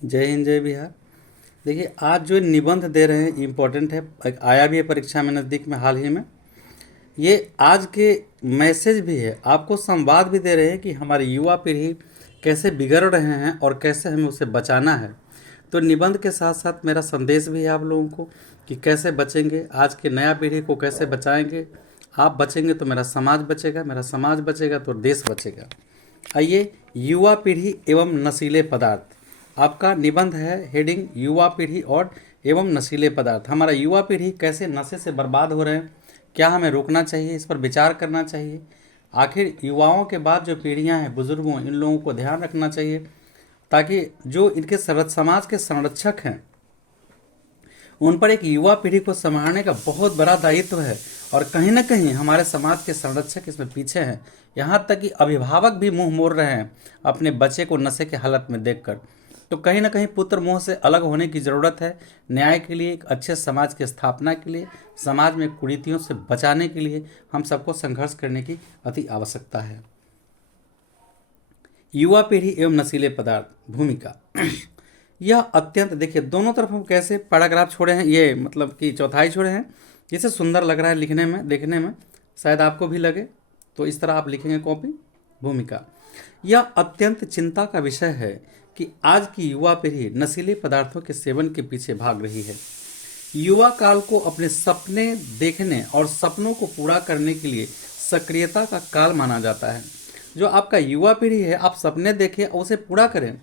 जय हिंद जय बिहार। देखिए, आज जो निबंध दे रहे हैं इम्पोर्टेंट है, एक आया भी है परीक्षा में नज़दीक में हाल ही में। ये आज के मैसेज भी है, आपको संवाद भी दे रहे हैं कि हमारी युवा पीढ़ी कैसे बिगड़ रहे हैं और कैसे हमें उसे बचाना है। तो निबंध के साथ साथ मेरा संदेश भी है आप लोगों को कि कैसे बचेंगे, आज की नया पीढ़ी को कैसे बचाएंगे। आप बचेंगे तो मेरा समाज बचेगा, मेरा समाज बचेगा तो देश बचेगा। आइए, युवा पीढ़ी एवं नशीले पदार्थ आपका निबंध है। हेडिंग युवा पीढ़ी और एवं नशीले पदार्थ। हमारा युवा पीढ़ी कैसे नशे से बर्बाद हो रहे हैं, क्या हमें रोकना चाहिए, इस पर विचार करना चाहिए। आखिर युवाओं के बाद जो पीढ़ियां हैं, बुजुर्गों, इन लोगों को ध्यान रखना चाहिए ताकि जो इनके समाज के संरक्षक हैं उन पर एक युवा पीढ़ी को संभालने का बहुत बड़ा दायित्व है। और कहीं ना कहीं हमारे समाज के संरक्षक इसमें पीछे हैं। यहाँ तक कि अभिभावक भी मुंह मोड़ रहे हैं अपने बच्चे को नशे के हालत में देखकर। तो कहीं ना कहीं पुत्र मोह से अलग होने की ज़रूरत है। न्याय के लिए, एक अच्छे समाज की स्थापना के लिए, समाज में कुरीतियों से बचाने के लिए हम सबको संघर्ष करने की अति आवश्यकता है। युवा पीढ़ी एवं नशीले पदार्थ भूमिका यह अत्यंत, देखिए दोनों तरफ हम कैसे पैराग्राफ छोड़े हैं, ये मतलब कि चौथाई छोड़े हैं, जिससे सुंदर लग रहा है लिखने में, देखने में, शायद आपको भी लगे। तो इस तरह आप लिखेंगे कॉपी। भूमिका, यह अत्यंत चिंता का विषय है कि आज की युवा पीढ़ी नशीले पदार्थों के सेवन के पीछे भाग रही है। युवा काल को अपने सपने देखने और सपनों को पूरा करने के लिए सक्रियता का काल माना जाता है। जो आपका युवा पीढ़ी है, आप सपने देखें और उसे पूरा करें,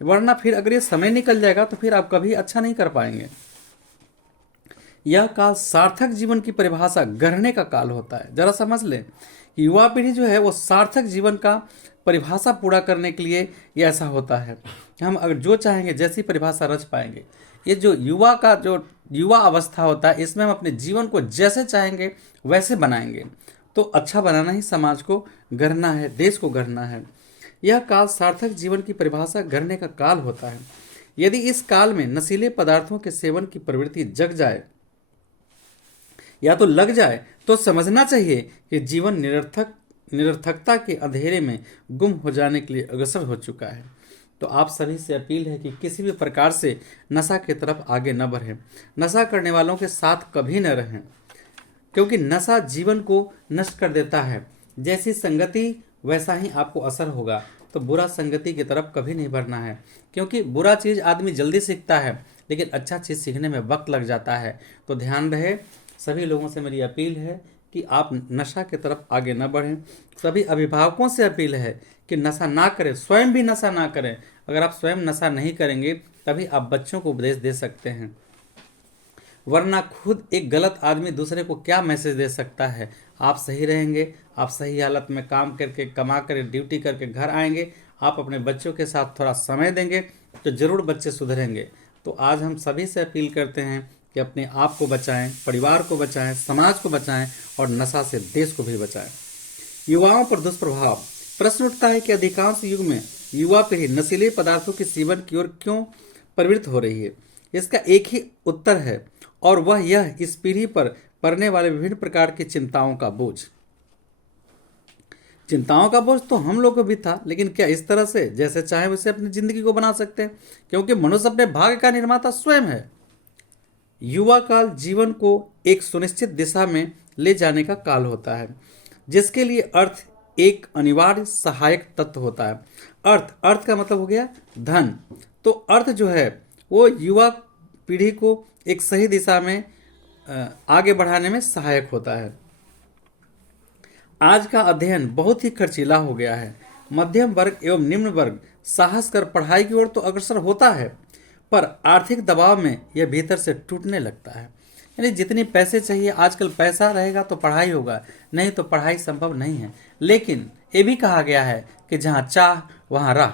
वरना फिर अगर ये समय निकल जाएगा तो फिर आप कभी अच्छा नहीं कर पाएंगे। यह काल सार्थक जीवन की परिभाषा गढ़ने का काल होता है। जरा समझ लें, युवा पीढ़ी जो है वो सार्थक जीवन का परिभाषा पूरा करने के लिए ये ऐसा होता है कि हम अगर जो चाहेंगे जैसी परिभाषा रच पाएंगे। ये जो युवा का जो युवा अवस्था होता है, इसमें हम अपने जीवन को जैसे चाहेंगे वैसे बनाएंगे। तो अच्छा बनाना ही समाज को गढ़ना है, देश को गढ़ना है। यह काल सार्थक जीवन की परिभाषा गढ़ने का काल होता है। यदि इस काल में नशीले पदार्थों के सेवन की प्रवृत्ति जग जाए या तो लग जाए तो समझना चाहिए कि जीवन निरर्थकता के अंधेरे में गुम हो जाने के लिए अग्रसर हो चुका है। तो आप सभी से अपील है कि किसी भी प्रकार से नशा की तरफ आगे न बढ़ें, नशा करने वालों के साथ कभी न रहें, क्योंकि नशा जीवन को नष्ट कर देता है। जैसी संगति वैसा ही आपको असर होगा। तो बुरा संगति की तरफ कभी नहीं बढ़ना है, क्योंकि बुरा चीज़ आदमी जल्दी सीखता है लेकिन अच्छा चीज़ सीखने में वक्त लग जाता है। तो ध्यान रहे। सभी लोगों से मेरी अपील है कि आप नशा की तरफ आगे न बढ़ें। सभी अभिभावकों से अपील है कि नशा ना करें, स्वयं भी नशा ना करें। अगर आप स्वयं नशा नहीं करेंगे तभी आप बच्चों को उपदेश दे सकते हैं, वरना खुद एक गलत आदमी दूसरे को क्या मैसेज दे सकता है। आप सही रहेंगे, आप सही हालत में काम करके, कमा कर, ड्यूटी करके घर आएंगे, आप अपने बच्चों के साथ थोड़ा समय देंगे तो जरूर बच्चे सुधरेंगे। तो आज हम सभी से अपील करते हैं कि अपने आप को बचाएं, परिवार को बचाएं, समाज को बचाएं और नशा से देश को भी बचाएं। युवाओं पर दुष्प्रभाव। प्रश्न उठता है कि अधिकांश युग में युवा पीढ़ी नशीले पदार्थों के सेवन की ओर क्यों प्रवृत्त हो रही है। इसका एक ही उत्तर है और वह यह, इस पीढ़ी पर पड़ने वाले विभिन्न प्रकार की चिंताओं का बोझ। चिंताओं का बोझ तो हम लोग को भी था, लेकिन क्या इस तरह से जैसे चाहे वैसे अपनी जिंदगी को बना सकते हैं, क्योंकि मनुष्य अपने भाग्य का निर्माता स्वयं है। युवा काल जीवन को एक सुनिश्चित दिशा में ले जाने का काल होता है, जिसके लिए अर्थ एक अनिवार्य सहायक तत्व होता है। अर्थ का मतलब हो गया धन। तो अर्थ जो है वो युवा पीढ़ी को एक सही दिशा में आगे बढ़ाने में सहायक होता है। आज का अध्ययन बहुत ही खर्चीला हो गया है। मध्यम वर्ग एवं निम्न वर्ग साहस कर पढ़ाई की ओर तो अग्रसर होता है, पर आर्थिक दबाव में यह भीतर से टूटने लगता है। यानी जितनी पैसे चाहिए, आजकल पैसा रहेगा तो पढ़ाई होगा, नहीं तो पढ़ाई संभव नहीं है। लेकिन ये भी कहा गया है कि जहाँ चाह वहाँ राह।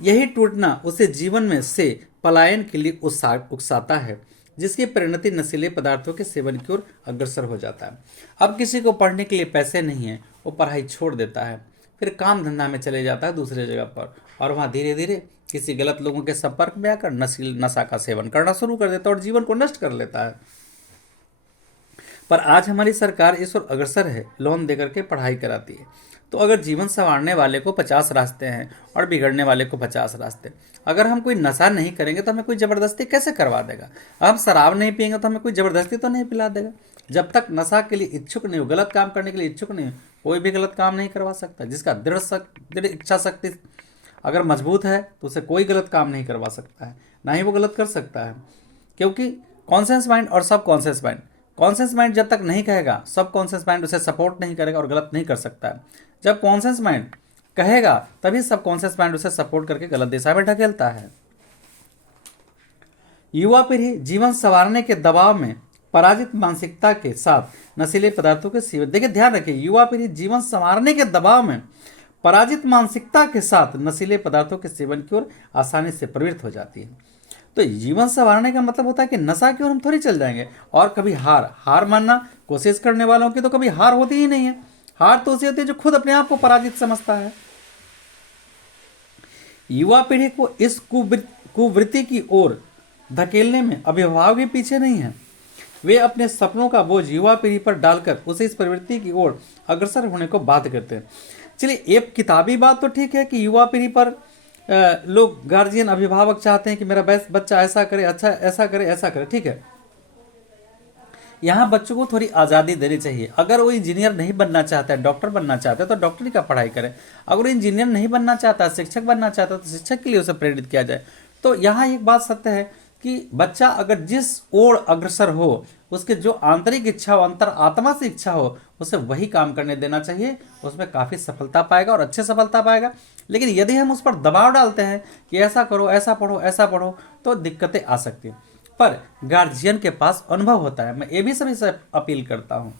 यही टूटना उसे जीवन में से पलायन के लिए उकसाता है, जिसकी परिणति नशीले पदार्थों के सेवन की ओर अग्रसर हो जाता है। अब किसी को पढ़ने के लिए पैसे नहीं है, वो पढ़ाई छोड़ देता है, फिर काम धंधा में चले जाता है दूसरे जगह पर, और वहाँ धीरे धीरे किसी गलत लोगों के संपर्क में आकर नशा का सेवन करना शुरू कर देता है और जीवन को नष्ट कर लेता है। पर आज हमारी सरकार इस ओर अग्रसर है, लोन देकर के पढ़ाई कराती है। तो अगर जीवन संवारने वाले को 50 रास्ते हैं और बिगड़ने वाले को 50 रास्ते, अगर हम कोई नशा नहीं करेंगे तो हमें कोई ज़बरदस्ती कैसे करवा देगा? हम शराब नहीं पियेंगे तो हमें कोई ज़बरदस्ती तो नहीं पिला देगा। जब तक नशा के लिए इच्छुक नहीं हो, गलत काम करने के लिए इच्छुक नहीं हो, कोई भी गलत काम नहीं करवा सकता। जिसका दृढ़ इच्छा शक्ति अगर मजबूत है तो उसे कोई गलत काम नहीं करवा सकता है, ना ही वो गलत कर सकता है। क्योंकि कॉन्शियस माइंड और सब कॉन्शियस माइंड, कॉन्शियस माइंड जब तक नहीं कहेगा सब कॉन्शियस माइंड उसे सपोर्ट नहीं करेगा और गलत नहीं कर सकता है। जब कॉन्शियस माइंड कहेगा तभी सब कॉन्शियस माइंड उसे सपोर्ट करके गलत दिशा में ढकेलता है। युवा पीढ़ी जीवन संवारने के दबाव में पराजित मानसिकता के साथ नशीले पदार्थों के सेवन, देखिए ध्यान रखिए, युवा पीढ़ी जीवन संवारने के दबाव में पराजित मानसिकता के साथ नशीले पदार्थों के सेवन की ओर आसानी से प्रवृत्त हो जाती है। तो जीवन संवारने का मतलब होता है कि नशा की ओर हम थोड़ी चल जाएंगे और कभी हार मानना कोशिश करने वालों की तो कभी हार होती ही नहीं है। हार तो उसे होती है जो खुद अपने आप को पराजित समझता है। युवा पीढ़ी को इस कुवृत्ति की ओर धकेलने में अभिभावक भी पीछे नहीं है। वे अपने सपनों का बोझ युवा पीढ़ी पर डालकर उसे इस प्रवृत्ति की ओर अग्रसर होने को बाध्य करते हैं। चलिए, एक किताबी बात तो ठीक है कि युवा पीढ़ी पर लोग गार्जियन अभिभावक चाहते हैं कि मेरा बच्चा ऐसा करे, अच्छा ऐसा करे, ऐसा करे, ठीक है। यहाँ बच्चों को थोड़ी आज़ादी देनी चाहिए। अगर वो इंजीनियर नहीं बनना चाहता है, डॉक्टर बनना चाहता है तो डॉक्टरी का पढ़ाई करे। अगर वो इंजीनियर नहीं बनना चाहता, शिक्षक बनना चाहता है तो शिक्षक के लिए उसे प्रेरित किया जाए। तो यहाँ एक बात सत्य है कि बच्चा अगर जिस ओर अग्रसर हो, उसके जो आंतरिक इच्छा हो, अंतर आत्मा से इच्छा हो, उसे वही काम करने देना चाहिए। उसमें काफ़ी सफलता पाएगा और अच्छे सफलता पाएगा। लेकिन यदि हम उस पर दबाव डालते हैं कि ऐसा करो, ऐसा पढ़ो, ऐसा पढ़ो, तो दिक्कतें आ सकती हैं। पर गार्जियन के पास अनुभव होता है। मैं ये भी सभी से अपील करता हूँ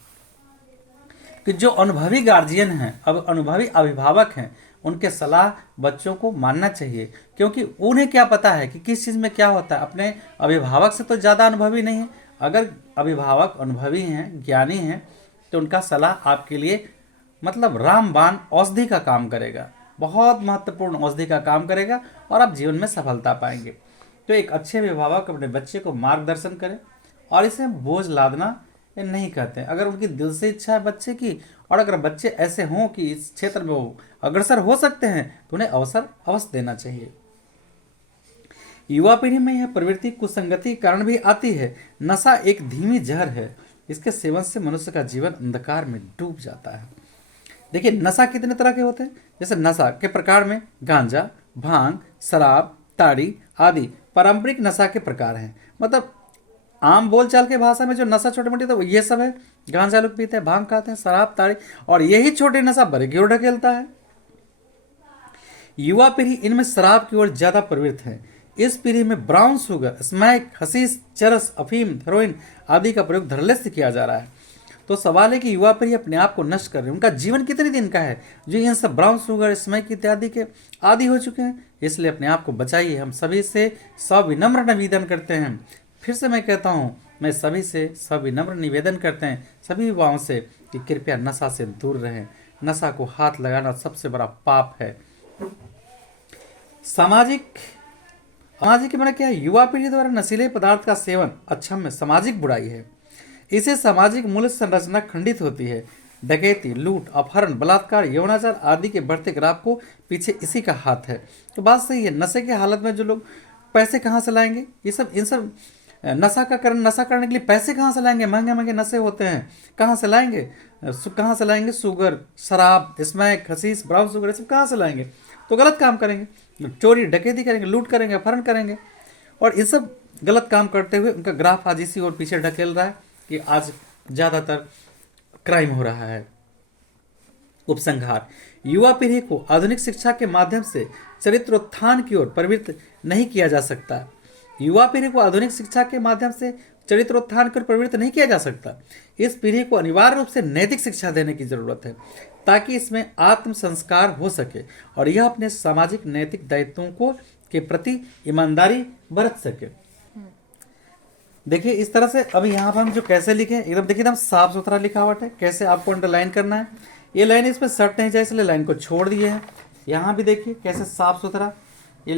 कि जो अनुभवी गार्जियन हैं, अब अनुभवी अभिभावक हैं, उनके सलाह बच्चों को मानना चाहिए। क्योंकि उन्हें क्या पता है कि किस चीज़ में क्या होता है। अपने अभिभावक से तो ज़्यादा अनुभवी नहीं है। अगर अभिभावक अनुभवी हैं, ज्ञानी हैं, तो उनका सलाह आपके लिए मतलब रामबाण औषधि का काम करेगा, बहुत महत्वपूर्ण औषधि का काम करेगा और आप जीवन में सफलता पाएंगे। तो एक अच्छे अभिभावक अपने बच्चे को मार्गदर्शन करें और इसे बोझ लादना ये नहीं कहते। अगर उनकी दिल से इच्छा है बच्चे की और अगर बच्चे ऐसे हों कि इस क्षेत्र में वो अग्रसर हो सकते हैं तो उन्हें अवसर अवश्य देना चाहिए। युवा पीढ़ी में यह प्रवृत्ति कुसंगति के कारण भी आती है। नशा एक धीमी जहर है, इसके सेवन से मनुष्य का जीवन अंधकार में डूब जाता है। देखिए, नशा कितने तरह के होते हैं। जैसे नशा के प्रकार में गांजा, भांग, शराब, ताड़ी आदि पारंपरिक नशा के प्रकार हैं। मतलब आम बोलचाल के भाषा में जो नशा छोटे मोटे तो ये सब है। गांजा लोग पीते हैं, भांग खाते हैं, शराब, ताड़ी, और यही छोटे नशा बड़े की ओर ढकेलता है। युवा पीढ़ी इनमें शराब की ओर ज्यादा प्रवृत्त है। इस पीढ़ी में ब्राउन शुगर, स्मैक, हशीश, चरस, अफीम, हेरोइन आदि का प्रयोग धड़ल्ले से किया जा रहा है। तो सवाल है कि युवा पीढ़ी अपने आप को नष्ट कर रही है। उनका जीवन कितने दिन का है जो इन सब ब्राउन शुगर, स्मैक इत्यादि के आदि हो चुके हैं। इसलिए अपने आप को बचाइए। हम सभी से सविनम्र निवेदन करते हैं। फिर से मैं कहता हूँ, मैं सभी से सविनम्र निवेदन करते हैं, सभी युवाओं से, कि कृपया नशा से दूर रहें। नशा को हाथ लगाना सबसे बड़ा पाप है। सामाजिक मैंने क्या है, युवा पीढ़ी द्वारा नशीले पदार्थ का सेवन अक्षम्य सामाजिक बुराई है। इसे सामाजिक मूल्य संरचना खंडित होती है। डकैती, लूट, अपहरण, बलात्कार, यौनाचार आदि के बढ़ते ग्राफ को पीछे इसी का हाथ है। तो बात सही है। नशे के हालत में जो लोग पैसे कहाँ से लाएंगे? इन सब नशा करने के लिए पैसे कहाँ से लाएंगे? महंगे महंगे नशे होते हैं, कहाँ से लाएंगे? शुगर, शराब, स्मैक, हशीश, ब्राउन शुगर, ये सब कहाँ से लाएंगे? तो गलत काम करेंगे, चोरी डकैती करेंगे, लूट करेंगे, अपहरण करेंगे। और ये सब गलत काम करते हुए उनका ग्राफ आज इसी ओर पीछे ढकेल रहा है कि आज ज़्यादातर क्राइम हो रहा है। उपसंहार: युवा पीढ़ी को आधुनिक शिक्षा के माध्यम से चरित्रोत्थान की ओर प्रवृत्त नहीं किया जा सकता। युवा पीढ़ी को आधुनिक शिक्षा के माध्यम से चरित्रोत्थान की ओर प्रवृत्त नहीं किया जा सकता। इस पीढ़ी को अनिवार्य रूप से नैतिक शिक्षा देने की जरूरत है ताकि इसमें आत्म संस्कार हो सके और यह अपने सामाजिक नैतिक दायित्वों को के प्रति ईमानदारी बरत सके। देखिए इस तरह से अभी यहाँ पर हम जो कैसे लिखे एकदम देखिए एकदम साफ सुथरा लिखावट है। कैसे आपको अंडरलाइन करना है, ये लाइन इसमें सट नहीं जाए इसलिए लाइन को छोड़ दिए है। यहाँ भी देखिए कैसे साफ सुथरा ये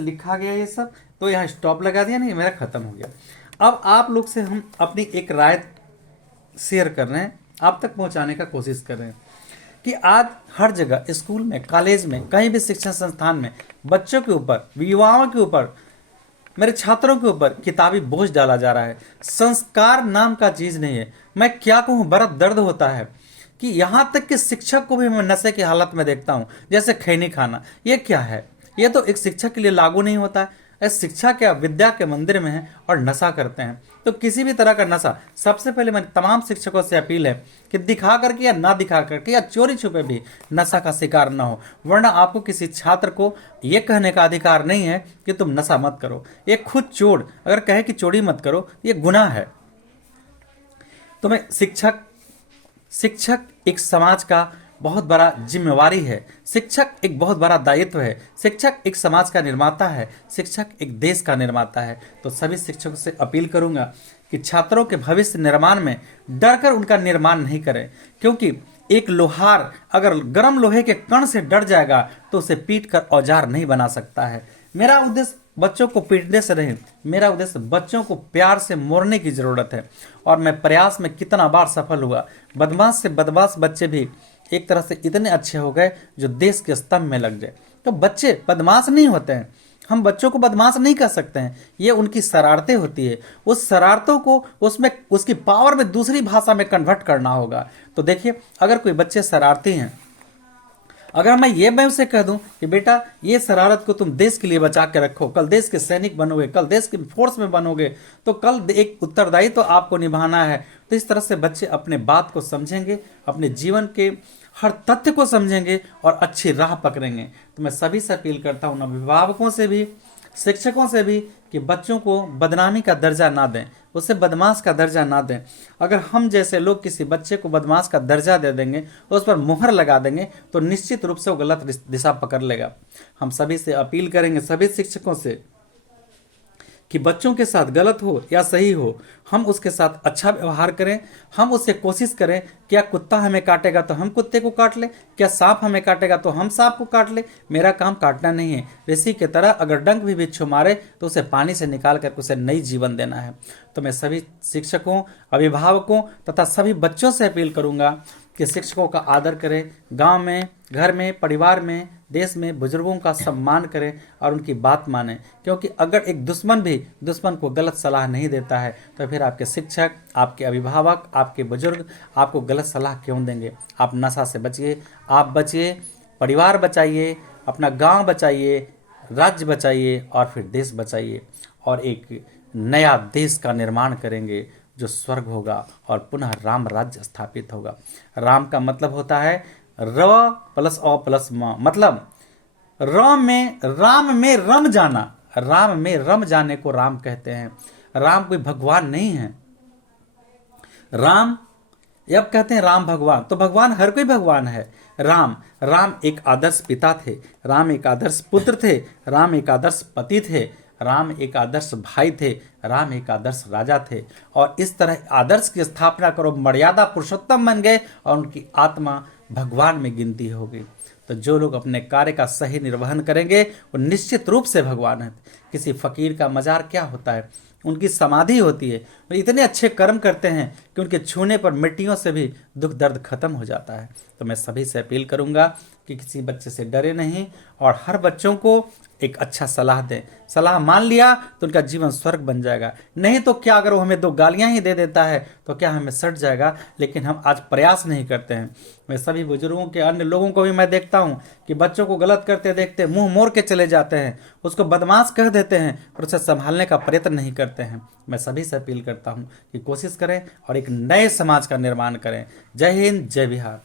लिखा गया ये सब। तो यहाँ स्टॉप लगा दिया, नहीं मेरा खत्म हो गया। अब आप लोग से हम अपनी एक राय शेयर कर रहे हैं, आप तक पहुँचाने का कोशिश कर रहे हैं कि आज हर जगह, स्कूल में, कॉलेज में, कहीं भी शिक्षण संस्थान में बच्चों के ऊपर, युवाओं के ऊपर, मेरे छात्रों के ऊपर किताबी बोझ डाला जा रहा है। संस्कार नाम का चीज़ नहीं है। मैं क्या कहूँ, बड़ा दर्द होता है कि यहाँ तक कि शिक्षक को भी मैं नशे की हालत में देखता हूँ, जैसे खैनी खाना। ये क्या है? ये तो एक शिक्षक के लिए लागू नहीं होता है। शिक्षा क्या विद्या के मंदिर में है और नशा करते हैं। तो किसी भी तरह का नशा, सबसे पहले मैं तमाम शिक्षकों से अपील है कि दिखा करके या ना दिखा करके या चोरी छुपे भी नशा का शिकार ना हो, वरना आपको किसी छात्र को ये कहने का अधिकार नहीं है कि तुम नशा मत करो। ये खुद चोर अगर कहे कि चोरी मत करो, ये गुनाह है। तो मैं शिक्षक एक समाज का बहुत बड़ा जिम्मेवारी है। शिक्षक एक बहुत बड़ा दायित्व है। शिक्षक एक समाज का निर्माता है। शिक्षक एक देश का निर्माता है। तो सभी शिक्षकों से अपील करूंगा कि छात्रों के भविष्य निर्माण में डरकर उनका निर्माण नहीं करें, क्योंकि एक लोहार अगर गर्म लोहे के कण से डर जाएगा तो उसे पीट कर औजार नहीं बना सकता है। मेरा उद्देश्य बच्चों को पीटने से नहीं, मेरा उद्देश्य बच्चों को प्यार से मोड़ने की जरूरत है। और मैं प्रयास में कितना बार सफल हुआ। बदमाश से बदमाश बच्चे भी एक तरह से इतने अच्छे हो गए जो देश के स्तंभ में लग जाए। तो बच्चे बदमाश नहीं होते हैं, हम बच्चों को बदमाश नहीं कह सकते हैं। ये उनकी शरारतें होती है, उस शरारतों को उसमें उसकी पावर में दूसरी भाषा में कन्वर्ट करना होगा। तो देखिए, अगर कोई बच्चे शरारती हैं, अगर मैं उसे कह दूं कि बेटा ये शरारत को तुम देश के लिए बचा के रखो, कल देश के सैनिक बनोगे, कल देश के फोर्स में बनोगे, तो कल एक उत्तरदायित्व तो आपको निभाना है। तो इस तरह से बच्चे अपने बात को समझेंगे, अपने जीवन के हर तथ्य को समझेंगे और अच्छी राह पकड़ेंगे। तो मैं सभी से अपील करता हूँ, अभिभावकों से भी, शिक्षकों से भी, कि बच्चों को बदनामी का दर्जा ना दें, उसे बदमाश का दर्जा ना दें। अगर हम जैसे लोग किसी बच्चे को बदमाश का दर्जा दे देंगे, उस पर मुहर लगा देंगे, तो निश्चित रूप से वो गलत दिशा पकड़ लेगा। हम सभी से अपील करेंगे, सभी शिक्षकों से, कि बच्चों के साथ गलत हो या सही हो, हम उसके साथ अच्छा व्यवहार करें। हम उससे कोशिश करें, क्या कुत्ता हमें काटेगा तो हम कुत्ते को काट ले, क्या सांप हमें काटेगा तो हम सांप को काट ले। मेरा काम काटना नहीं है। ऋषि की तरह अगर डंक भी बिच्छू मारे तो उसे पानी से निकाल कर उसे नई जीवन देना है। तो मैं सभी शिक्षकों, अभिभावकों तथा सभी बच्चों से अपील करूंगा कि शिक्षकों का आदर करें, गांव में, घर में, परिवार में, देश में बुजुर्गों का सम्मान करें और उनकी बात मानें। क्योंकि अगर एक दुश्मन भी दुश्मन को गलत सलाह नहीं देता है तो फिर आपके शिक्षक, आपके अभिभावक, आपके बुजुर्ग आपको गलत सलाह क्यों देंगे। आप नशा से बचिए, आप बचिए, परिवार बचाइए, अपना गांव बचाइए, राज्य बचाइए और फिर देश बचाइए, और एक नया देश का निर्माण करेंगे जो स्वर्ग होगा और पुनः राम राज्य स्थापित होगा। राम का मतलब होता है र प्लस अ प्लस म, मतलब राम में रम जाना। राम में रम जाने को राम कहते हैं। राम कोई भगवान नहीं है। राम, जब कहते हैं राम भगवान, तो भगवान हर कोई भगवान है। राम एक आदर्श पिता थे, राम एक आदर्श पुत्र थे, राम एक आदर्श पति थे, राम एक आदर्श भाई थे, राम एक आदर्श राजा थे। और इस तरह आदर्श की स्थापना करो, मर्यादा पुरुषोत्तम बन गए और उनकी आत्मा भगवान में गिनती होगी। तो जो लोग अपने कार्य का सही निर्वहन करेंगे वो निश्चित रूप से भगवान है। किसी फकीर का मजार क्या होता है, उनकी समाधि होती है। वो इतने अच्छे कर्म करते हैं कि उनके छूने पर मिट्टियों से भी दुख दर्द खत्म हो जाता है। तो मैं सभी से अपील करूंगा कि किसी बच्चे से डरे नहीं और हर बच्चों को एक अच्छा सलाह दें। सलाह मान लिया तो उनका जीवन स्वर्ग बन जाएगा। नहीं तो क्या, अगर वो हमें दो गालियां ही दे देता है तो क्या हमें सट जाएगा। लेकिन हम आज प्रयास नहीं करते हैं। मैं सभी बुजुर्गों के, अन्य लोगों को भी मैं देखता हूं कि बच्चों को गलत करते देखते मुंह मोड़ के चले जाते हैं, उसको बदमाश कह देते हैं और उसे संभालने का प्रयत्न नहीं करते हैं। मैं सभी से अपील करता हूं कि कोशिश करें और एक नए समाज का निर्माण करें। जय हिंद, जय बिहार।